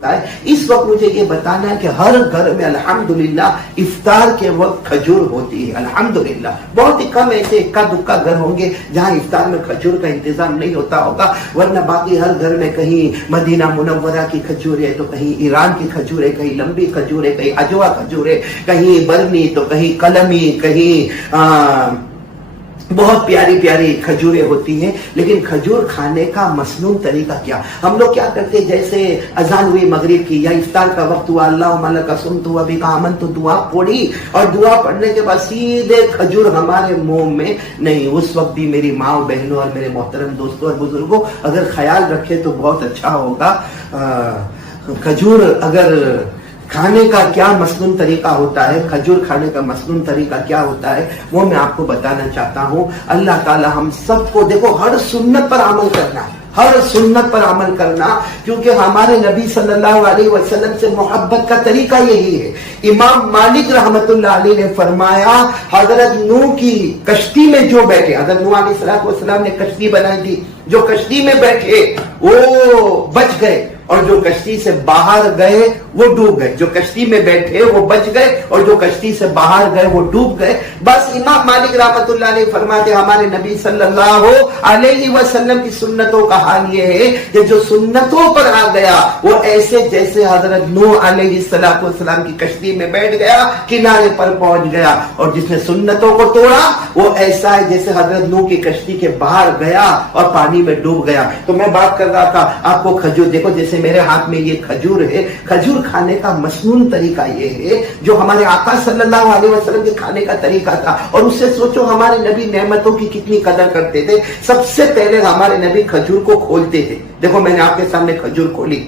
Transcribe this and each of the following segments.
اس وقت مجھے یہ بتانا ہے کہ ہر گھر میں الحمدللہ افطار کے وقت کھجور ہوتی ہے. الحمدللہ بہت ہی کم ایسے اکا دکا گھر ہوں گے جہاں افطار میں کھجور کا انتظام نہیں ہوتا ہوگا، ورنہ باقی ہر گھر میں کہیں مدینہ منورہ کی کھجور ہے تو کہیں ایران کی کھجور ہے، کہیں لمبی کھجور ہے، کہیں اجوا کھجور ہے، کہیں برنی تو کہیں قلمی، کہیں بہت پیاری پیاری کھجوریں ہوتی ہیں. لیکن کھجور کھانے کا مسنون طریقہ کیا؟ ہم لوگ کیا کرتے ہیں، جیسے اذان ہوئی مغرب کی یا افطار کا وقت ہوا، اللہم لک صمت و بک آمنت، دعا پڑھی اور دعا پڑھنے کے بعد سیدھے کھجور ہمارے منہ میں نہیں. اس وقت بھی میری ماں بہنوں اور میرے محترم دوستوں اور بزرگوں اگر خیال رکھے تو بہت اچھا ہوگا. کھجور اگر کھانے کا کیا مسنون طریقہ ہوتا ہے، کھجور کھانے کا مسنون طریقہ کیا ہوتا ہے وہ میں آپ کو بتانا چاہتا ہوں. اللہ تعالی ہم سب کو دیکھو ہر سنت پر عمل کرنا، ہر سنت پر عمل کرنا، کیونکہ ہمارے نبی صلی اللہ علیہ وسلم سے محبت کا طریقہ یہی ہے. امام مالک رحمت اللہ علیہ نے فرمایا حضرت نوح کی کشتی میں جو بیٹھے، حضرت نوح علیہ السلام نے کشتی بنائی تھی، جو کشتی میں بیٹھے وہ بچ گئے اور جو کشتی سے باہر گئے وہ ڈوب گئے. جو کشتی میں بیٹھے وہ بچ گئے اور جو کشتی سے باہر گئے وہ ڈوب گئے. بس امام مالک رحمت اللہ علیہ فرماتے ہمارے نبی صلی اللہ علیہ وسلم کی سنتوں کا حال یہ ہے کہ جو سنتوں پر آ گیا وہ ایسے جیسے حضرت نوح علیہ السلام کی کشتی میں بیٹھ گیا، کنارے پر پہنچ گیا، اور جس نے سنتوں کو توڑا وہ ایسا ہے جیسے حضرت نوح کی کشتی کے باہر گیا اور پانی میں ڈوب گیا. تو میں بات کر رہا تھا آپ کو کھجور، دیکھو جیسے میرے ہاتھ میں یہ کھجور ہے. کھجور کھانے کا مسنون طریقہ یہ ہے جو ہمارے آقا صلی اللہ علیہ وسلم کے کھانے کا طریقہ تھا. اور اس سے سوچو ہمارے نبی نعمتوں کی کتنی قدر کرتے تھے. سب سے پہلے ہمارے نبی کھجور کو کھولتے تھے. دیکھو میں نے آپ کے سامنے کھجور کھولی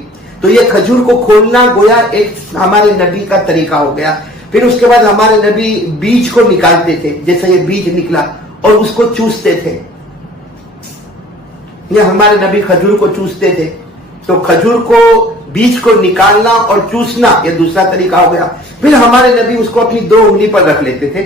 تو یہ کھجور کو کھولنا گویا ایک ہمارے نبی کا طریقہ ہو گیا. پھر اس کے بعد ہمارے نبی بیج کو نکالتے تھے، جیسے یہ بیج نکلا اور اس کو چوستے تھے. یہ ہمارے نبی کھجور کو چوستے تھے. تو کھجور کو بیج کو نکالنا اور چوسنا یہ دوسرا طریقہ ہو گیا. پھر ہمارے نبی اس کو اپنی 2 انگلی پر رکھ لیتے تھے،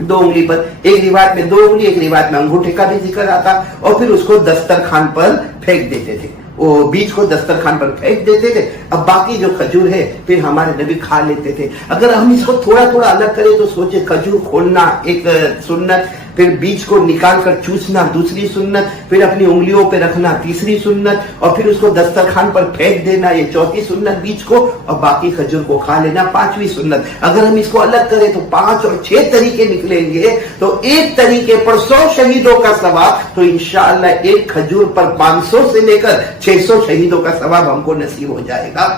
2 انگلی پر، ایک روایت میں 2 انگلی، ایک روایت میں انگوٹھے کا بھی ذکر آتا، اور پھر اس کو دسترخوان پر پھینک دیتے تھے. وہ بیج کو دسترخوان پر پھینک دیتے تھے. اب باقی جو کھجور ہے پھر ہمارے نبی کھا لیتے تھے. اگر ہم اس کو تھوڑا تھوڑا الگ کریں تو سوچے کھجور کھولنا ایک سنت، پھر بیج کو نکال کر چوسنا دوسری سنت، پھر اپنی انگلیوں پہ رکھنا تیسری سنت، اور پھر اس کو دسترخوان پر پھینک دینا یہ چوتھی سنت بیج کو، اور باقی کھجور کو کھا لینا پانچویں سنت. اگر ہم اس کو الگ کریں تو 5 اور 6 طریقے نکلیں گے. تو ایک طریقے پر 100 شہیدوں کا ثواب، تو انشاءاللہ ایک کھجور پر 500 سے لے کر 600 شہیدوں کا ثواب ہم کو نصیب ہو جائے گا.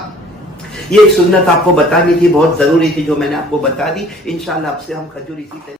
یہ ایک سنت آپ کو بتانی تھی، بہت ضروری تھی جو میں نے آپ کو بتا دی. انشاءاللہ اب سے ہم کھجور اسی طرح